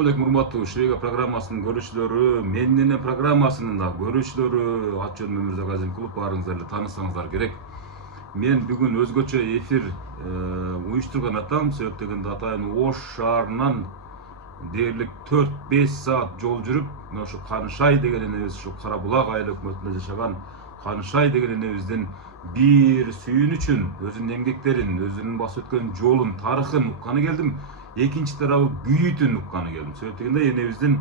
Assalamu алейкум урматтуу Швейга программасынын көрүүчүлөрү, менин программасынын да көрүүчүлөрү, ат жөнүм Мырза Казимкулов, баарыңыздар эле таанысаңыздар керек. Мен бүгүн өзгөчө эфир уюштурган атам, себеп дегенде атайын Ош шаарынан дээрлик 4-5 саат жол жүрүп, ошо Канышай деген энебиз, ушу Кара Булак айыл өкмөтүндө жашаган Канышай деген энебиздин бир сүйүнүчүн, өзүнүн эмгектерин, өзүнүн басып өткөн жолун, тарыхын укканы келдим. Экинчи тарабы күйүтүн укканы келдим. Себеп дегенде энебиздин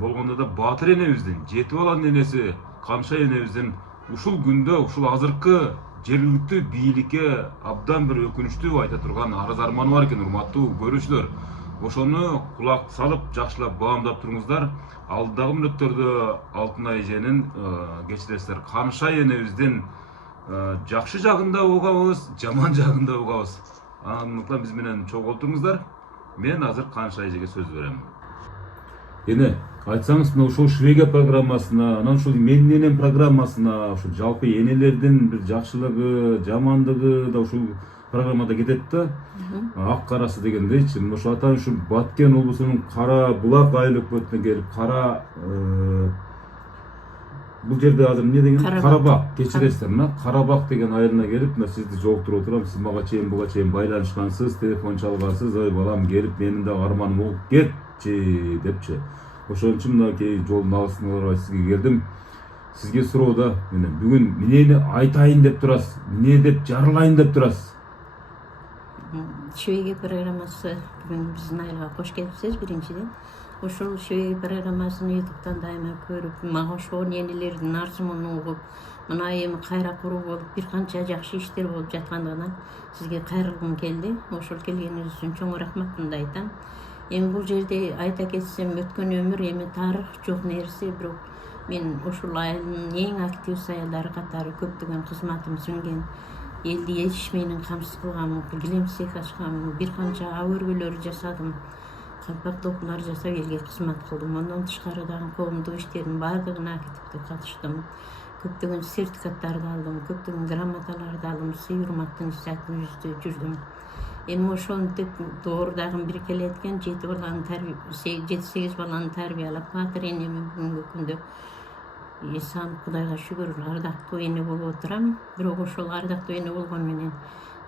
болгондо да Батыр энебиздин, жети баланын энеси Канышай энебиздин ушул күндө, ушул азыркы жергиликтүү бийликке абдан бир өкүнүчтүү айта турган арыз арманы бар экен, урматтуу көрүүчүлөр. Ошону кулак салып, жакшылап баамдап туруңуздар. Алдагы мүнөттөрдө Алтынай эженин кечиресиздер, Канышай энебиздин жакшы жагында угабыз, жаман жагында угабыз. Андыктан биз менен чогуу туруңуздар. Мен азыр Канышай эжеге сөз берем. Эне айтсаңыз, мына ушул Швейга программасына, анан ушул менин программасына, ушул жалпы энелердин бир жакшылыгы, жамандыгы да ушул программада кетет да. Ак карасы дегендейчи. Ошо атайын ушул Баткен облусунун Кара Булак айыл өкмөтүнө келип, бул жерде азыр эмне деген Карабак, кечиресиздер, мына Карабак деген айылына келип, мына сизди жолуктуруп отурам. Сиз мага чейин буга чейин байланышкансыз, телефон чалгарсыз, ой балам келип, менин да арманым болуп кетчи депчи. Ошон үчүн мына кей жолдун алысын албай сизге келдим. Сизге суроодо, мына бүгүн эмнени айтайын деп турасыз, эмне деп жарылайын деп турасыз? Швейга программасы бүгүн биздин айылга кош келипсиз. Биринчиден ошол Швейга программасын ютубтан дайыма көрүп, мага ошол энелердин арзымын угуп, мына эми кайра куруу болуп, бир канча жакшы иштер болуп жаткандыгынан сизге кайрылгым келди. Ошол келгениңиз үчүн чоң рахматымды айтам. Эми бул жерде айта кетсем, өткөн өмүр эми тарых жок нерсе, бирок мен ошол айылдын эң актив аялдары катары көптөгөн кызматым сүнгөн, элди эч менен камсыз кылгам, килем цех ачкам, бир канча ап өргөлөр жасадым, калпак допулар жасап элге кызмат кылдым. Андан тышкары дагы коомдук иштердин баардыгына активдүү катыштым. Көптөгөн сертификаттарды алдым, көптөгөн грамоталарды алдым, сый урматтын жүзүндө жүрдүм. Эми ошентип доордагы бир келеткен 7-8 баланы тарбиялап, Батыр энеми бүгүнкү күндө эсан, Кудайга шүгүр, ардактуу эне болуп отурам. Бирок ошол ардактуу эне болгону менен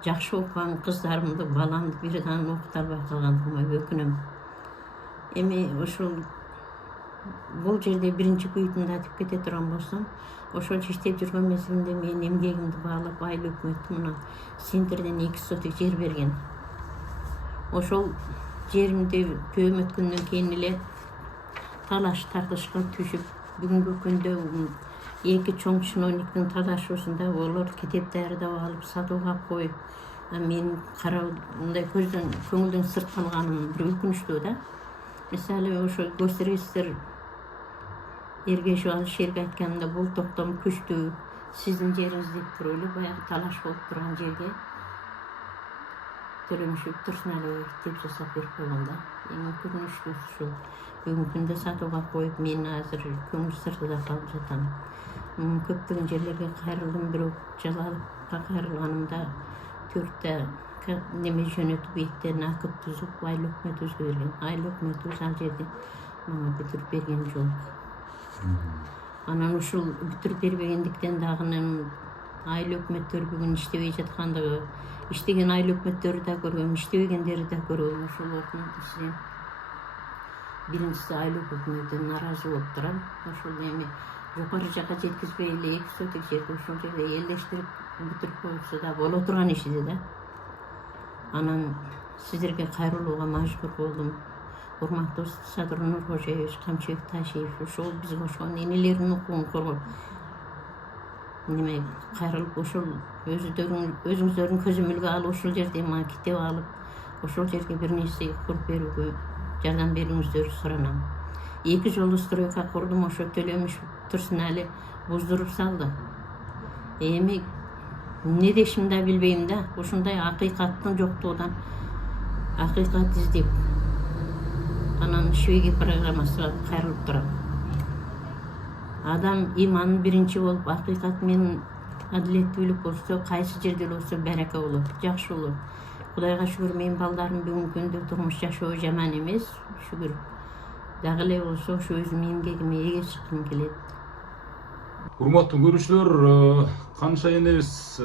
жакшы окуган кыздарымды, баламды бир дагы окута албай калгандыгыма өкүнөм. Эми ошол бул жерде биринчи күйүтүндү айтып кете турган болсом, ошол иштеп жүргөн мезгилимде мен эмгегимди баалап, айыл өкмөтү мына Синтерден 2 сотик жер берген. Ошол жеримди жөөмөткөндөн кийин эле талаш тартышка түшүп, бүгүнкү күндө эки чоң чиновниктин талашуусунда олар кетеп даярдап алып сатууга коюп, мен мындай көңүлдөн сырт калганым бир өкүнүчтүү да. Мисалы ошо көрсөңүздөр, Эргешов Алишерге айтканымда, бул токтом күчтүү, сиздин жериңиз деп туруп эле баягы талаш болуп турган жерге Төлөмүшев Турсуналиев деп жасап берип койгон да. Эң өкүнүчтүү ушул. Бүгүнкү күндө сатууга коюп, мен азыр көңүл сыртыда калып жатам. Көптөгөн жерлерге кайрылдым, бирок Жалаловго кайрылганымда 4 неме жөнөтүп, ийиттен акыт түзүп, айыл өкмөтүбүзгө берген. Айыл өкмөтүбүз ал жерде мага бүтүрүп берген жок. Анан ушул бүтүрүп бербегендиктен дагы айыл өкмөттөр бүгүн иштебей жаткандыгы, иштеген айыл өкмөттөрү да көргөм, иштебегендери да көргөм. Ошол өкмөт биринчиси айыл өкмөтүнөн нааразы болуп турам. Ошол эми жокору жака жеткизбей эле 2 сотик жерди ошол жерде элдештирип бүтүрүп коюлса да боло турган иш эди да. Анан сиздерге кайрылууга мажбур болдум. Урматтуу Садыр Нуркожоевич, Камчыбек Ташиев, ошол биз ошол энелердин укугун коргоп, неме кайрылып, ошол өзүңүздөрдүн көзөмөлгө алып, ошол жерде мага китеп алып, ошол жерге бир нерсе куруп берүүгө жардам берүүңүздөрдү суранам. 2 жолу стройка курдум, ошо Төлөмүшев Турсунали буздуруп салды. Эми эмне дешимди да билбейм да. Ушундай акыйкаттын жоктугунан акыйкат издеп, анан Швейга программасына кайрылып турам. Адам иманы биринчи болуп, акыйкат менен адилеттүүлүк болсо, кайсы жерде болсо барака болот, жакшы болот. Кудайга шүгүр, менин балдарым бүгүнкү күндө турмуш жашоо жаман эмес, шүгүр. дагы эле болсо ошо өзүмдүн эмгегиме ээ чыккым келет. Урматтуу көрүүчүлөр, канча энебиз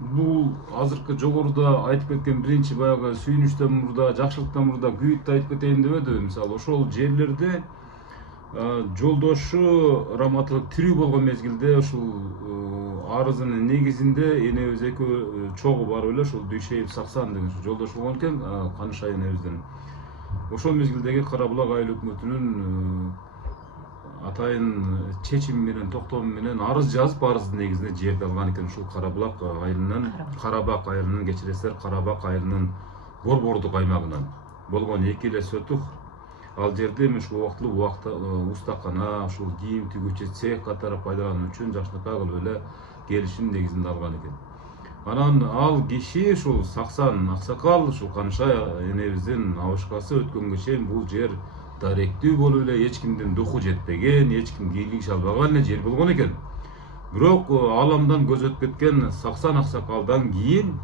бул азыркы жогоруда айтып кеткен биринчи баягы сүйүнүчтөн мурда, жакшылыктан мурда күйүктү айтып кетейин дебеди. Мисалы ошол жерлерде жолдошу раматылык тирүү болгон мезгилде ушул арызынын негизинде энебиз экөө чогуу барып эле ушул Дүйшеев Саксан деген жолдош болгон экен Канышай энебиздин. Ошол мезгилдеги Кара Булак айыл өкмөтүнүн атайын чечими менен, токтому менен арыз жазып, арыздын негизинде жерди алган экен. Ушул Кара Булак айылынын, Карабак айылынын, кечиресиздер, Карабак айылынын Борбордук аймагынан болгон 2 эле сотук. Ал жерде эми ушул убактылуу устакана, ушул кийим тигүүчү цех катары пайдалануу үчүн жакшылыкка кылып эле келишим негизинде алган экен. Анан ал киши ушул Саксан аксакал, ушул Канышай энебиздин абышкасы өткөнгө чейин бул жер даректүү болуп эле эч кимдин духу жетпеген, эч ким кийлигише албаган эле жер болгон экен. Бирок аламдан көз өтүп кеткен Саксан аксакалдан кийин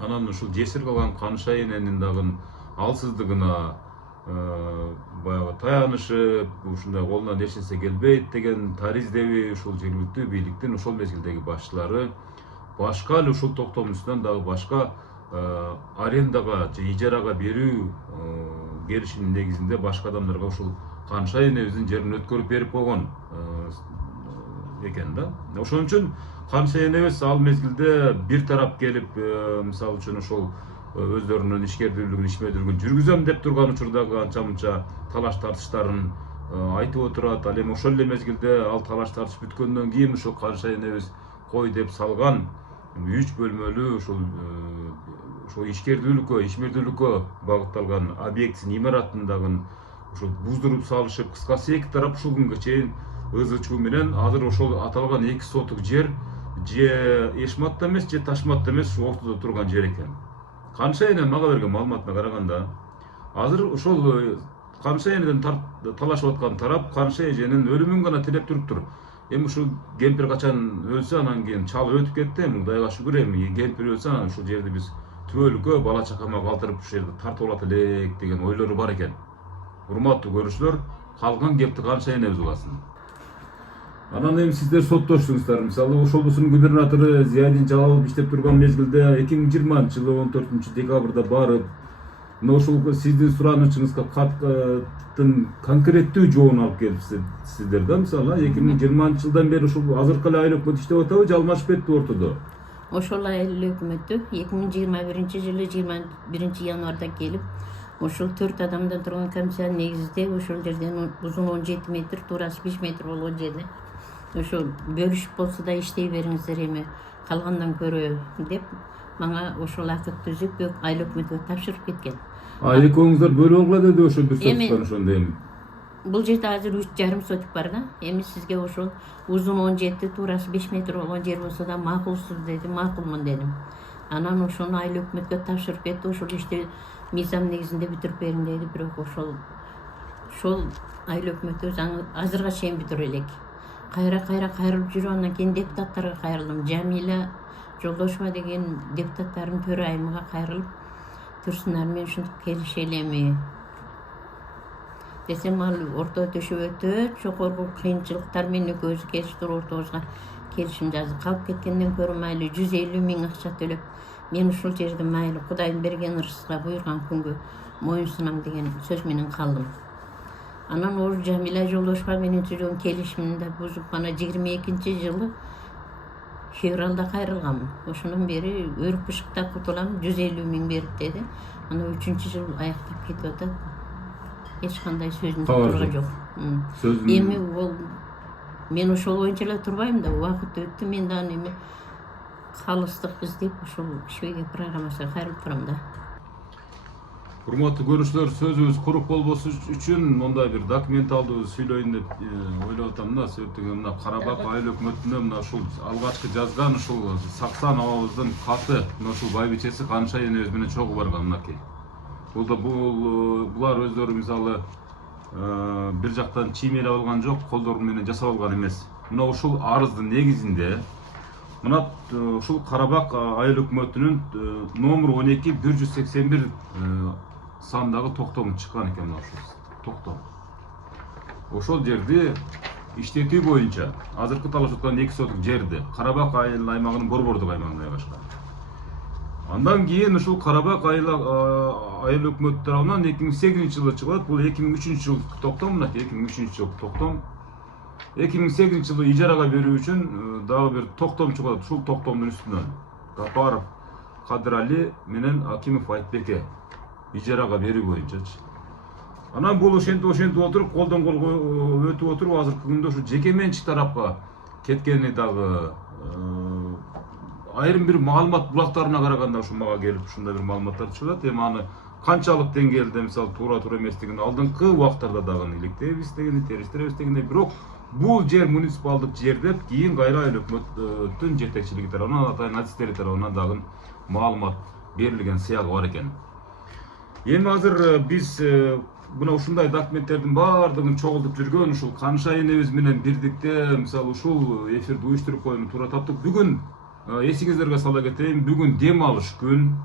анан ушул жесир калган Канышай эненин дагы алсыздыгына баягы таянышып, ушундай колунан эч нерсе келбейт деген тариздеби ушул жергиликтүү бийликтин ошол мезгилдеги башчылары башка эле ушул токтом үстүнөн дагы башка арендага же ижарага берүү келишимдин негизинде башка адамдарга ушул Канышай энебиздин жерин өткөрүп берип койгон экен да. Ошон үчүн Канышай энебиз ал мезгилде бир тарап келип, мисалы үчүн ошол өздөрүнүн ишкердүүлүгүн, ишмердүүлүгүн жүргүзөм деп турган учурдагы анча-мынча талаш тартыштарын айтып отурат. Ал эми ошол эле мезгилде ал талаш тартыш бүткөндөн кийин ошол Канышай энебиз кой деп салган 3 бөлмөлүү ошол ишкердүүлүккө, ишмердүүлүккө багытталган объектисин имаратын дагы ошол буздуруп салышып, кыскасы эки тарап ушул күнгө чейин ызы-чуу менен азыр ошол аталган 2 сотук жер же Эшматта эмес, же Ташматта эмес, ушу ортодо турган жер экен. Канышай эне мага берген маалыматына караганда, азыр ошол Канышай энеден талашып аткан тарап Канышай эженин өлүмүн гана тилеп туруптур. Эми ушул кемпир качан өлсө, анан кийин чалы өтүп кетти. Кудайга шүгүр, эми кемпир өлсө, анан ушул жерди биз түбөлүккө бала чакама калтырып ушул жерди тартып алат элек деген ойлору бар экен. Урматтуу көрүүчүлөр, калган кепти Канышай энебиз угасын. Анан эми сиздер соттоштуңуздар. Мисалы, ошол облустун губернатору Зиядин Жалалов иштеп турган мезгилде 2020-жылы 14-декабрда барып, мына ошол сиздин суранычыңызга каттын конкреттүү жообун алып келипсиздер да. Мисалы, 2020-жылдан бери ушул азыркы эле айыл өкмөт иштеп атабы, же алмашып кетти ортодо? Ошол айыл өкмөтү 2021-жылы 21 январда келип, ошол 4 адамдан турган комиссиянын негизинде ошол жерден узун 17 метр, туурасы 5 метр болгон жерде ошол бөлүшүп болсо да иштей бериңиздер, эми калгандан көрө деп мага ошол акыт түзүп айыл өкмөтүгө тапшырып кеткен. Экөөңүздөр бөлүп алгыла деди ошо бир соттуктан ошондо эми. Бул жерде азыр 3,5 сотук бар да. Эми сизге ошол узун 17, туурасы 5 метр болгон жер болсо да макулсуз деди, макулмун дедим. Анан ошону айыл өкмөткө тапшырып кетти, ошол ишти мыйзам негизинде бүтүрүп бериң деди. Бирок ошол айыл өкмөтү азырга чейин бүтүрө элек. Кайра кайрылып жүрүп, андан кийин депутаттарга кайрылдым. Жамиля Жолдошова деген депутаттардын төрайымыга кайрылып, Турсунар менен ушинтип келише элеми десем, ал орто төшөп өтө чокор кыйынчылыктар менен экөөбүз келиштип ортобузга келишим жазып калып кеткенден көрө майлы 150 000 акча төлөп, мен ушул жерде майлы Кудайдын берген ырыскка буйрган күнгө моюнсунам деген сөз менен калдым. Анан ол Жамиля Жолдошова менен түзгөн келишимди бузуп, ана 22-жылы февралда кайрылганмын. Ошондон бери өрүп бышыктап кутулам, 150 000 берип деди. Ана 3-жыл аяктап кетип атат. Эч кандай сөзүн турган жок. Эми мен ошол боюнча эле турбайм да, убакыт өттү, мен да эми калыстык издеп ошол Швейга программасына кайрылып турам да. Урматтуу көрүүчүлөр, сөзүбүз курук болбосу үчүн мондай бир документалдуу сүйлөйүн деп ойлоп атам да. Себептеги мына Карабак айыл өкмөтүнө мына ушул алгачкы жазган ушул Саксан абабыздын каты, мына ушул байбичеси Канышай энебиз менен чогуу барган мынакей. Булар өздөрү мисалы бир жактан чиймелеп алган жок, колдору менен жасап алган эмес. Мына ушул арыздын негизинде мына ушул Карабак айыл өкмөтүнүн номер 12-181 сандагы токтому чыккан экен мына ушул. токтом. Ошол жерди иштетүү боюнча азыркы талашып аткан 2 сотук жерди Карабак аймагынын борбордук аймагына жайгашкан. Андан кийин ушул Карабак айыл өкмөтү тарабынан 2008-жылы чыгат. Бул 2003-жылы токтом, мына 2003-жылы токтом. 2008-жылы ижарага берүү үчүн дагы бир токтом чыгат. Ушул токтомдун үстүнөн Капаров Кадырали менен Акимов Айтбеке ижарага берүү боюнчачы. Анан бул ошентип отуруп, колдон колго өтүп отуруп, азыркы күндө ушу жеке менчик тарапка кеткени дагы айрым бир маалымат булактарына караганда ушу мага келип ушундай бир маалыматтар чыгат. Эми аны канчалык деңгээлде мисалы туура эместигин алдыңкы убактарда дагы иликтейбиз дегени, териштиребиз дегени, бирок бул жер муниципалдык жер деп кийин кайра айыл өкмөттүн жетекчилиги тарабынан, атайын адистери тарабынан дагы маалымат берилген сыягы бар экен. Эми азыр биз мына ушундай документтердин баардыгын чогултуп жүргөн ушул Канша энебиз менен бирдикте мисалы ушул эфирди уюштуруп койгонду туура таптык. Бүгүн эсиңиздерге сала кетейин, бүгүн дем алыш күн.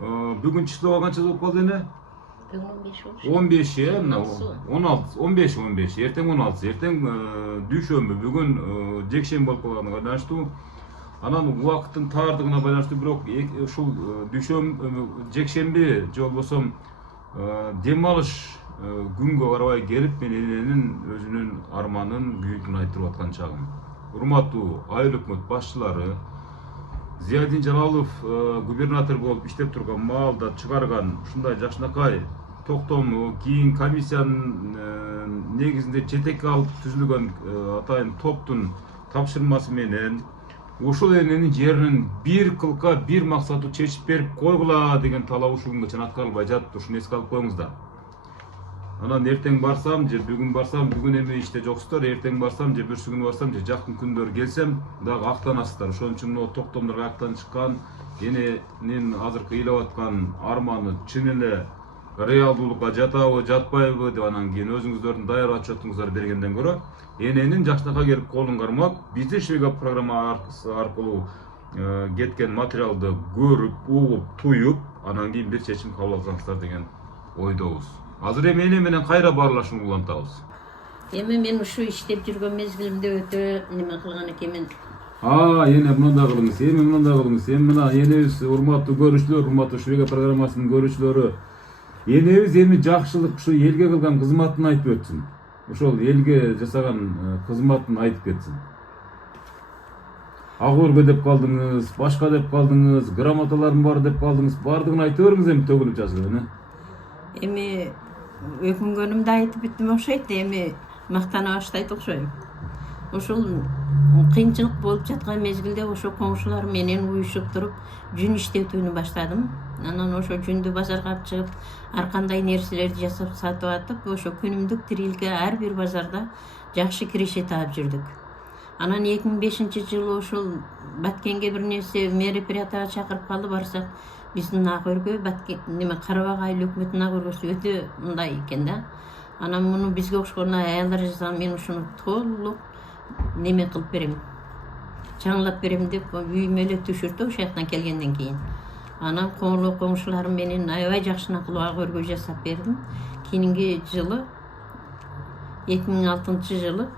Бүгүн числого канча болуп калды эне? Бүгүн 15, 15, эртең 16, эртең дүйшөмбү, бүгүн жекшемби болуп калганына байланыштуу. Анан убакыттын таардыгына байланыштуу, бирок ушул жекшемби же болбосо дем алыш күнгө карабай келип, мен эненин өзүнүн арманын, күйүтүн айтырып аткан чагым. Урматтуу айыл өкмөт башчылары, Зиядин Жалалов губернатор болуп иштеп турган маалда чыгарган ушундай жакшынакай токтому, кийин комиссиянын негизинде четекке алып түзүлгөн атайын топтун тапшырмасы менен ушул эненин жеринин бир кылка бир максатты чечип берип койгула деген талап ушул күнгө чейин аткарылбай жатты. Ушуну эске алып коюңуздар. Анан эртең барсам же бүгүн барсам, бүгүн эми иште жоксуздар, эртең барсам же бүрсү күнү барсам же жакын күндөрү келсем дагы актанасыздар. Ошон үчүн могу токтомдорго актан чыккан эненин азыркы ыйлап аткан арманы чын эле реалдуулукка жатабы, жатпайбы деп анан кийин өзүңүздөрдүн даяр отчетуңуздар бергенден көрө эненин жакшынакай келип колун кармап, биздин Швейга программа аркылуу кеткен материалды көрүп, угуп, туюп, анан кийин бир чечим кабыл алсаңыздар деген ойдобуз. Азыр эми эне менен кайра баарлашууну улантабыз. Эми мен ушу иштеп жүргөн мезгилимде өтө неме кылган экенмин. Эне мындай кылыңыз, эми мындай кылыңыз. Эми мына энебиз, урматтуу көрүүчүлөр, урматтуу Швейга программасынын көрүүчүлөрү, энебиз эми жакшылык ушу элге кылган кызматын айтып өтсүн. Ошол элге жасаган кызматын айтып кетсин. Агырбы деп калдыңыз, башка деп калдыңыз, грамоталарым бар деп калдыңыз, бардыгын айта бериңиз эми төгүлүп жазып эне. Эми өкүнгөнүмдү айтып бүттүм окшойт, эми мактана баштайт окшойм. Ошол кыйынчылык болуп жаткан мезгилде ошо коңшулар менен уюшуп туруп жүн иштетүүнү баштадым. Анан ошо жүндү базарга алып чыгып, ар кандай нерселерди жасап сатып атып, ошо күнүмдүк тириликке ар бир базарда жакшы киреше таап жүрдүк. Анан 2005-жылы ошол Баткенге бир нерсе мероприятияга чакырып калды, барсак биздин ак өргө Карабак айыл өкмөтүнүн ак өргөсү өтө мындай экен да. Анан муну бизге окшогон аялдар жасаган, мен ушуну толук неме кылып берем, чаңлап берем деп үйүмө эле түшүрдү ошол жактан келгенден кийин. Анан коңшуларым менен аябай жакшынакай ак өргө жасап бердим. Кийинки жылы 2006-жылы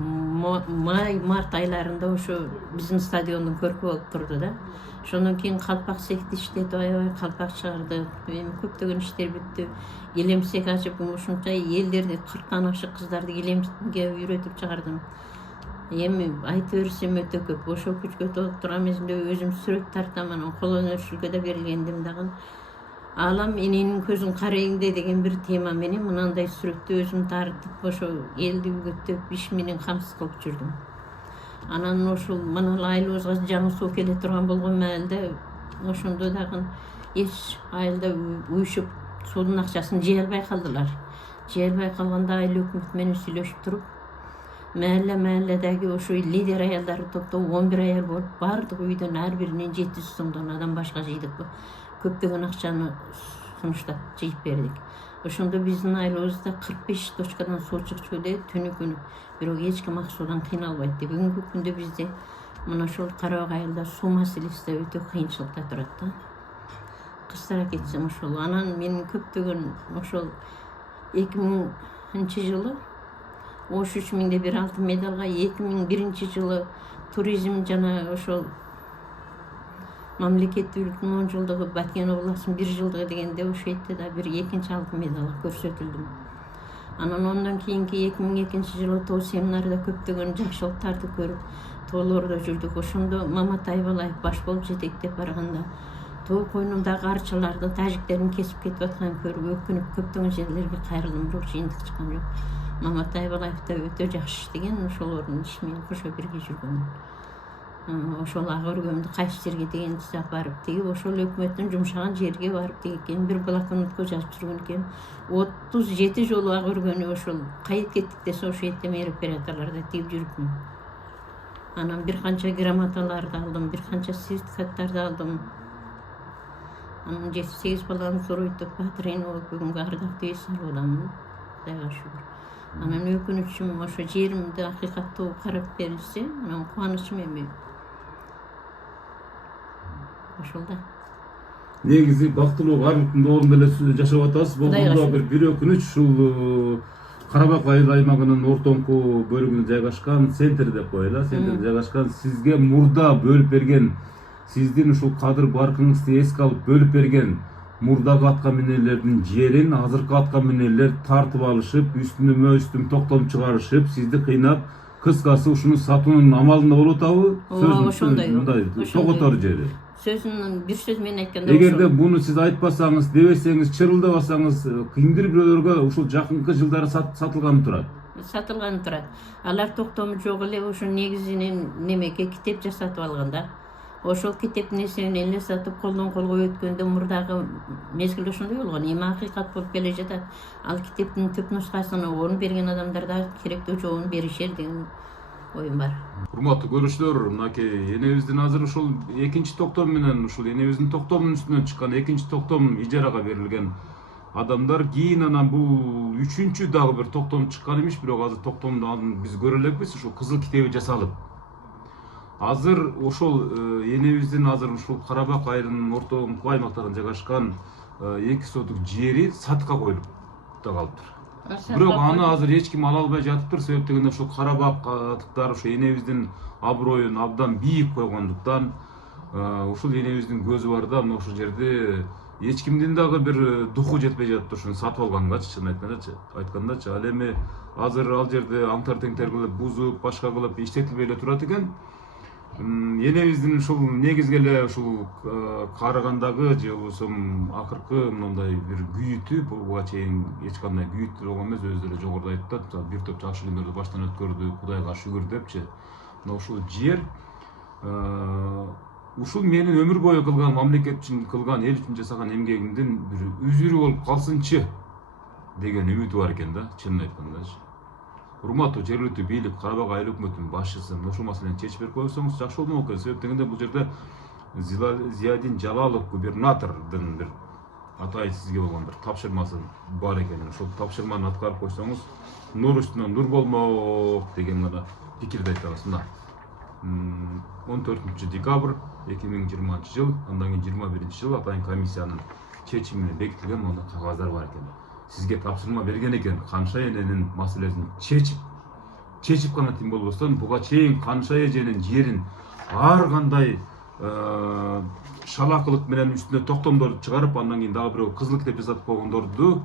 май-март айларында ошо биздин стадиондун көркү болуп турду да. Ошондон кийин калпак цехти иштетип, аябай калпак чыгарды. Эми көптөгөн иштер бүттү. Килем цех ачып, ушунча элдерди, 40тан ашык кыздарды килемге үйрөтүп чыгардым. Эми айтып берсем өтө көп. Ошол күчкө толуп турган мезгилде өзүм сүрөт тартам, анан кол өнөрчүлүккө да бергендим дагы. Алам эненин көзүн карайыңды деген бир тема менен мынандай сүрөттү өзүм тартып, ошо элди үгүттөп, иш менен камсыз кылып жүрдүм. Анан ошол мына айылыбызга жаңы суу келе турган болгон маалда ошондо дагы эч айылда уюшуп суунун акчасын жей албай калдылар. Жей албай калганда айыл өкмөтү менен сүйлөшүп туруп, маалладагы ошо лидер аялдарды топтоп 11 аял болуп, баардык үйдөн ар биринен 700 сомдон адам башка жыйдык. Көптөгөн акчаны сунуштап жыйып бердик. Ошондо биздин айылыбызда 45 точкадан суу чыгып эле түнү күнү. Бирок эч ким аксуудан кыйналбайт. Бүгүнкү күндө бизде мына ошол Карабак айылда суу маселеси өтө кыйынчылыкта турат да. кыстара кетсем ошол. Анан менин көптөгөн ошол 2000 жылы Ош 3000 алтын медалга, 2001 жылы туризм жана ошол мамлекеттүүлүктүн 10 жылдыгы, Баткен областынын 1 жылдыгы дегенде ошентте да бир 2 алтын медалга көрсөтүлдүм. Анан ондан кийинки 2002 жылы тоо семинарда көптөгөн жакшылыктарды көрүп, тоолордо жүрдүк. Ошондо Мамат Айбалаев баш болуп жетектеп барганда тоо койнундагы арчаларды, тажиктердин кесип кетип атканын көрүп өкүнүп көптөгөн жерлерге кайрылдым, бирок жыйынтык чыккан жок. Мамат Айбалаев да өтө жакшы иштеген, ошолордун иши менен кошо бирге жүргөн. Ошол ак өргөмдү кайсы жерге дегенди барып тигип, ошол өкмөттүн жумшаган жерге барып тигип, бир блокнотко жазып жүргөн экен. 37 жолу ак өргөнү ошол кайыт кеттик десе ошо этеме операторлордо тигип жүрүпмүн. Анан бир канча грамоталарды алдым, бир канча сертификаттарды алдым. Анан 7-8 баланы зоройтуп, батырын болуп, бүгүнкү ардактуу эс алуудамын. Кудайга шүгүр. Анан өкүнүчүм ошо жеримди акыйкаттуу карап берилсе, анан кубанычым эми ошол да. Негизи бактылуу баардыктын доорунда эле жашап атасыз. Болгондо бир өкүнүч ушул Карабак айыл аймагынын ортоңку бөлүгүндө жайгашкан центр деп коелу, центрде жайгашкан сизге мурда бөлүп берген, сиздин ушул кадыр баркыңызды эске алып бөлүп берген мурдагы атка минелердин жерин азыркы атка минелер тартып алышып, үстүнө үстүн токтом чыгарышып, сизди кыйнап, кыскасы ушуну сатуунун амалында болуп атабы? Ооба, ошондой. Мындай тоготор жери. Сөзүнүн бир сөз менен айтканда, эгерде буну сиз айтпасаңыз, дебесеңиз, чырылдабасаңыз, кимдир бирөөлөргө ушул жакынкы жылдары сатылганы турат. Сатылганы турат. Алар токтому жок эле ошо негизинен немеге китеп жасатып алган да. Ошол китептин эсебинен эле сатып колдон колго өткөндө мурдагы мезгил ошондой болгон. Эми акыйкат болуп келе жатат. Ал китептин түп нускасын орун берген адамдар да керектүү жообун беришер деген оюм бар. Урматтуу көрүүчүлөр, мынакей энебиздин азыр ушул экинчи токтом менен ушул энебиздин токтомунун үстүнөн чыккан экинчи токтом ижарага берилген адамдар, кийин анан бул үчүнчү дагы бир токтом чыккан имиш, бирок азыр токтомду биз көрө элекпиз, ушул кызыл китеби жасалып. Азыр ошол энебиздин азыр ушул Карабак айылынын ортоңку аймактарында жайгашкан 2 сотук жери сатыкка коюлуп да калыптыр. Бирок аны азыр эч ким ала албай жатыптыр, себеп дегенде ошол карабактыктар ошо энебиздин аброюн абдан бийик койгондуктан, ушул энебиздин көзү бар да, мына ошол жерде эч кимдин дагы бир духу жетпей жатыптыр ушуну сатып алгангачы, чын айткандачы. Ал эми азыр ал жерде аңтар теңтер кылып, бузуп, башка кылып иштетилбей эле турат экен. Энебиздин ушул негизги эле ушул карыгандагы же болбосо акыркы мындай бир күйүтү, буга чейин эч кандай күйүт болгон эмес, өзү эле жогоруда айтып атат, бир топ жакшы күндөрдү баштан өткөрдү, Кудайга шүгүр депчи. Мына ушул жер ушул менин өмүр бою кылган, мамлекет үчүн кылган, эл үчүн жасаган эмгегимдин бир үзүрү болуп калсынчы деген үмүтү бар экен да, чынын айткандачы. Урматтуу жергиликтүү бийлик, Карабак айыл өкмөтүнүн башчысы ушул маселени чечип берип койсоңуз жакшы болмок экен. Себеп дегенде бул жерде Зиядин Жалалов губернатордун бир атайын сизге болгон бир тапшырмасы бар экен. Ошол тапшырманы аткарып койсоңуз, нур үстүнө нур болмок деген гана пикирди айтабыз. Мына 14 декабрь 2020 жыл, андан кийин 21 жыл атайын комиссиянын чечими менен бекитилген мондай кагаздар бар экен. Сизге тапшырма берген экен, Канша эненин маселесин чечип гана тим болбостон, буга чейин Канша эженин жерин ар кандай шалакылык менен үстүнө токтомдорду чыгарып, андан кийин дагы бирөө кызыл китеп жасатып койгондорду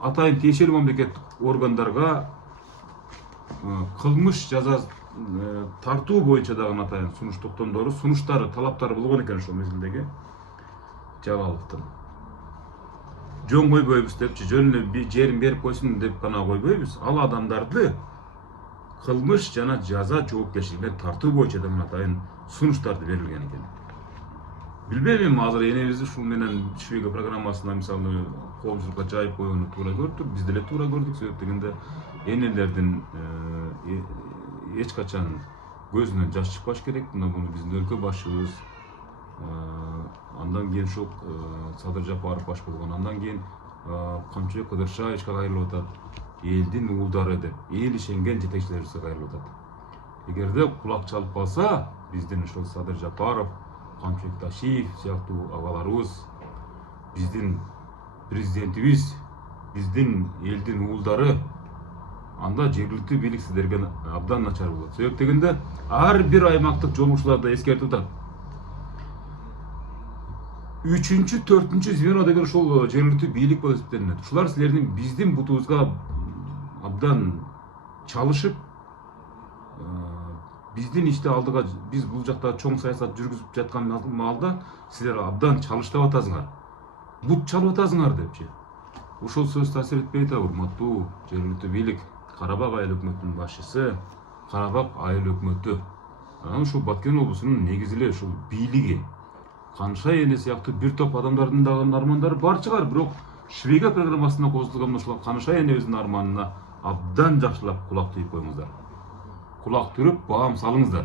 атайын тиешелүү мамлекеттик органдарга кылмыш жаза тартуу боюнча дагы атайын сунуш токтомдору, сунуштары, талаптары болгон экен ошол мезгилдеги Жалаловдун. Жөн койбойбуз депчи, жөн эле жерин берип койсун деп гана койбойбуз. Ал адамдарды кылмыш жана жаза жоопкерчилигине тартуу боюнча да атайын сунуштарды берилген экен. Билбейм, эми азыр энебизди ушул менен Швейга программасына мисалы коомчулукка жайып коюуну туура көрдүк, биз деле туура көрдүк. Себеп дегенде энелердин эч качан көзүнөн жаш чыкпаш керек. Мына буну биздин өлкө башчыбыз, андан кийин ушул Садыр Жапаров баш болгон, андан кийин Камчыбек Кыдыршаевичке кайрылып атат, элдин уулдары деп, эл ишенген жетекчилерибизге кайрылып атат. Эгерде кулак чалып калса, биздин ушул Садыр Жапаров, Камчыбек Ташиев сыяктуу агаларыбыз биздин президентибиз, биздин элдин уулдары, анда жергиликтүү бийлик силерге абдан начар болот. Себеп дегенде ар бир аймактык жолугучуларда эскертип атат. 3-чү, 4-чү звено деген ушул жергиликтүү бийлик болуп эсептелинет. Ушулар силердин биздин бутубузга абдан чалышып, биздин ишти алдыга, биз бул жакта чоң саясат жүргүзүп жаткан маалда силер абдан чалыштап атасыңар. Бут чалып атасыңар депчи. Ушул сөз таасир этпей атабы, урматтуу жергиликтүү бийлик, Карабак айыл өкмөтүнүн башчысы, Карабак айыл өкмөтү. Анан ушул Баткен облусунун негизи эле ушул бийлиги, Канша эне сыяктуу бир топ адамдардын дагы армандары бар чыгар, бирок Швейга программасына козулган ушул Канша энебиздин арманына абдан жакшылап кулак тийип коюңуздар. Кулак түрүп, баам салыңыздар.